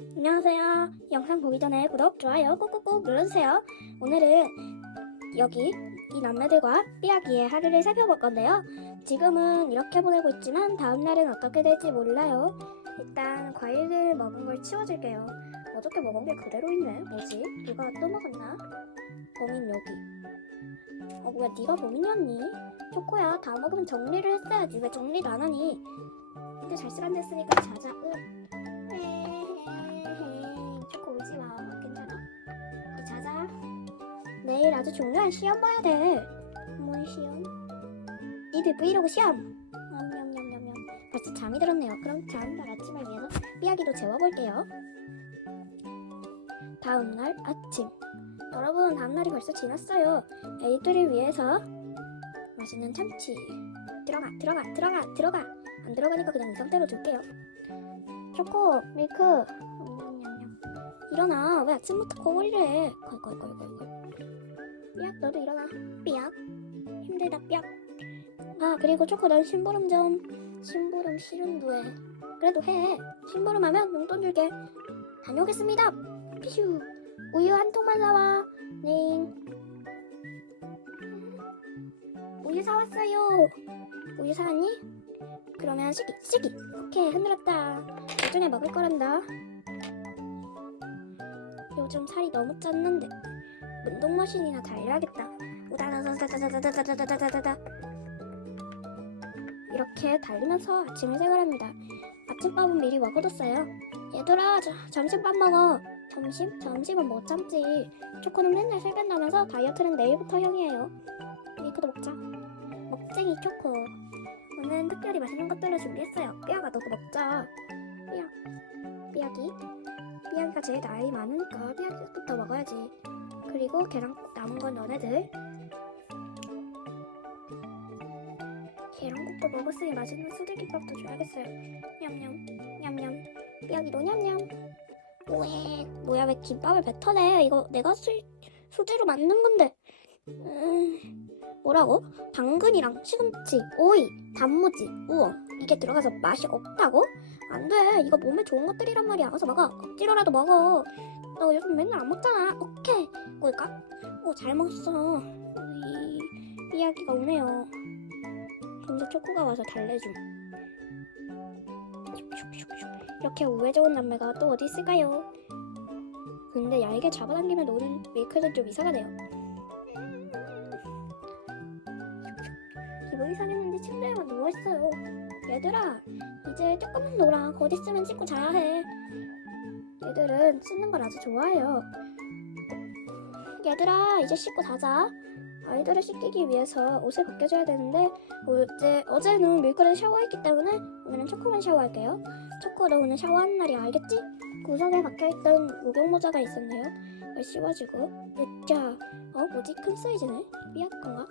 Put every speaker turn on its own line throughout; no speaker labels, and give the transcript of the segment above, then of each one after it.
안녕하세요. 영상 보기 전에 구독, 좋아요 꾹꾹꾹 눌러주세요. 오늘은 여기 이 남매들과 삐약이의 하루를 살펴볼 건데요. 지금은 이렇게 보내고 있지만 다음 날은 어떻게 될지 몰라요. 일단 과일을 먹은 걸 치워줄게요. 어저께 먹은 게 그대로 있네. 뭐지? 누가 또 먹었나? 범인 여기. 어 뭐야 네가 범인이었니? 초코야 다 먹으면 정리를 했어야지 왜 정리도 안 하니? 근데 잘 시간 됐으니까 자자. 으. 내일 아주 중요한 시험 봐야 돼. 뭔 시험? 니들 브이로그 시험. 냠냠냠냠냠. 벌써 잠이 들었네요. 그럼 다음날 아침을 위해서 삐약이도 재워볼게요. 다음날 아침. 여러분, 다음날이 벌써 지났어요. 애들을 위해서 맛있는 참치. 들어가, 들어가, 들어가, 들어가. 안 들어가니까 그냥 이 상태로 둘게요. 초코, 밀크. 냠냠냠. 일어나. 왜 아침부터 코골이래? 걸걸걸걸걸. 삐약, 너도 일어나. 삐약. 힘들다, 삐약. 아, 그리고 초코, 넌 심부름 좀. 심부름 싫은데. 그래도 해. 심부름 하면 용돈 줄게. 다녀오겠습니다. 피슈. 우유 한 통만 사와. 네. 우유 사왔어요. 우유 사왔니? 그러면 시기, 시기. 오케이, 흔들었다. 나중에 먹을 거란다. 요즘 살이 너무 쪘는데 운동머신이나 달려야겠다. 우다다다다다다다다다다다다. 이렇게 달리면서 아침을 생활합니다. 아침밥은 미리 먹어뒀어요. 얘들아, 자, 점심밥 먹어. 점심? 점심은 못 참지. 초코는 맨날 살 뺀다면서 다이어트는 내일부터 형이에요. 밀크도 먹자. 먹쟁이 초코. 오늘은 특별히 맛있는 것들을 준비했어요. 삐아가 너도 먹자. 삐약. 삐약이. 삐약이가 제일 나이 많으니까 삐약이부터 먹어야지. 그리고 계란국 남은 건 너네들. 계란국도 먹었으니 맛있는 수들김밥도 줘야겠어요. 냠냠. 냠냠. 삐약이도 냠냠. 오에 뭐야 왜 김밥을 뱉어내? 이거 내가 수, 수지로 만든 건데. 음, 뭐라고? 당근이랑 시금치, 오이, 단무지, 우엉 이게 들어가서 맛이 없다고? 안 돼. 이거 몸에 좋은 것들이란 말이야. 어서 먹어. 억지로라도 먹어. 너 요즘 맨날 안 먹잖아. 오케이. 뭘까? 오, 잘 먹었어. 우리 이야기가 오네요. 근데 초코가 와서 달래줌. 이렇게 우애 좋은 남매가 또 어디 있을까요? 근데 얇게 잡아당기면 노는 밀크는 좀 이상하네요. 기분 이 상했는데 침대에만 누워있어요. 얘들아, 이제 조금만 놀아. 곧 있으면 씻고 자야 해. 얘들은 씻는 걸 아주 좋아해요. 얘들아, 이제 씻고 자자. 아이들을 씻기기 위해서 옷을 벗겨줘야 되는데 어제, 어제는 밀크를 샤워했기 때문에 오늘은 초코만 샤워할게요. 초코 너 오늘 샤워하는 날이 알겠지? 구석에 박혀있던 목욕 모자가 있었네요. 이걸 씌워주고 으짜 어 뭐지 큰 사이즈네? 삐약 건가?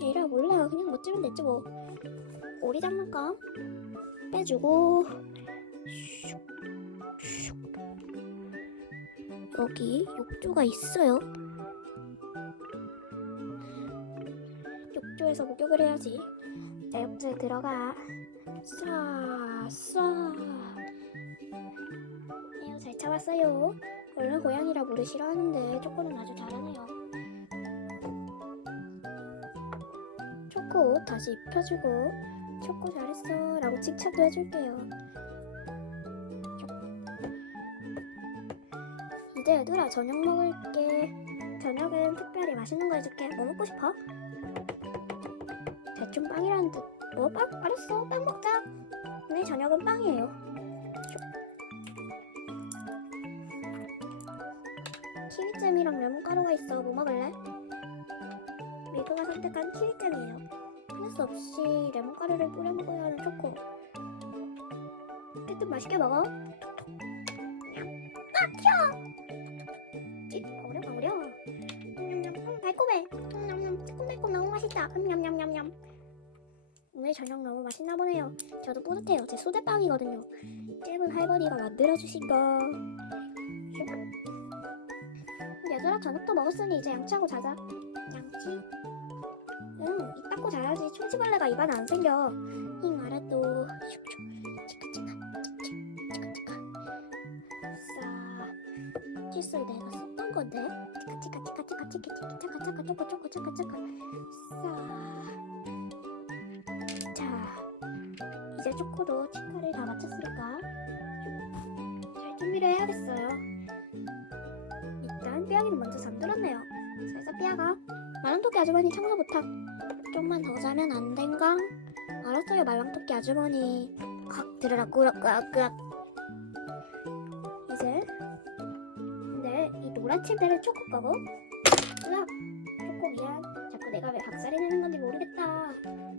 에이라 몰라 그냥 멋지면 됐지 뭐 오리 장난감 빼주고 여기 욕조가 있어요. 욕조에서 목욕을 해야지. 자 욕조에 들어가. 쏴 쏴. 에휴 잘 참았어요. 원래 고양이라 물을 싫어하는데 초코는 아주 잘하네요. 초코 옷 다시 입혀주고 초코 잘했어. 라고 칭찬도 해줄게요 이제 얘들아 저녁 먹을게. 저녁은 특별히 맛있는 거 해줄게. 뭐 먹고 싶어? 대충 빵이라는 듯 뭐 빵? 알았어. 빵 먹자. 오늘 저녁은 빵이에요. 키위잼이랑 레몬가루가 있어. 뭐 먹을래? 밀크가 선택한 키위잼이에요. 수 없이 레몬가루를 뿌려 먹어야 하는 초코. 어쨌든 맛있게 먹어. 아 귀여 맛있다 음, 냠냠냠냠 오늘 저녁 너무 맛있나 보네요 저도 뿌듯해요 제 수제빵이거든요 짧은 할머니가 만들어주신 거 얘들아 저녁도 먹었으니 이제 양치하고 자자 양치? 응, 입 닦고 자야지. 충치벌레가 입안에 안 생겨. 잉, 알았도. 슉슉. 치카치카. 치카, 치카치카. 칫솔 내가 썼던 건데 치카 치카 치카 치카 치카 차카 차카 초코 초코 차카 차카 싸자 이제 초코도 치카를 다 마쳤으니까 잘 준비를 해야겠어요 일단 삐약이는 먼저 잠들었네요 그래서 삐약아 말랑토끼 아주머니 청소 부탁 좀만 더 자면 안 된가? 알았어요 말랑토끼 아주머니 칵 들으라 꾸락꾸락꾸락 이제 근데 이 노란 침대를 초코 거고 으악 초코 미안. 자꾸 내가 왜 박살이 내는 건지 모르겠다.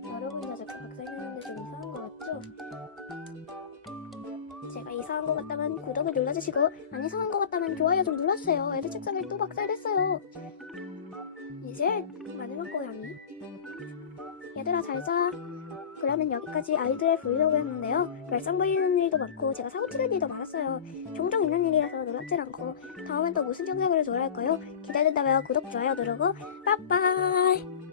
여러분이 나 자꾸 박살이 내는데 좀 이상한 거 같죠? 제가 이상한 거 같다면 구독을 눌러주시고 안 이상한 거 같다면 좋아요 좀 눌러주세요. 애들 책상에 또 박살됐어요. 이제 마지막 고양이. 얘들아 잘 자 그러면 여기까지 아이들의 브이로그였는데요. 별상 보이는 일도 많고 제가 사고 치는 일도 많았어요. 종종 있는 일이라서 놀랍질 않고 다음엔 또 무슨 영상으로 돌아올까요? 기대된다면 구독, 좋아요 누르고 빠빠이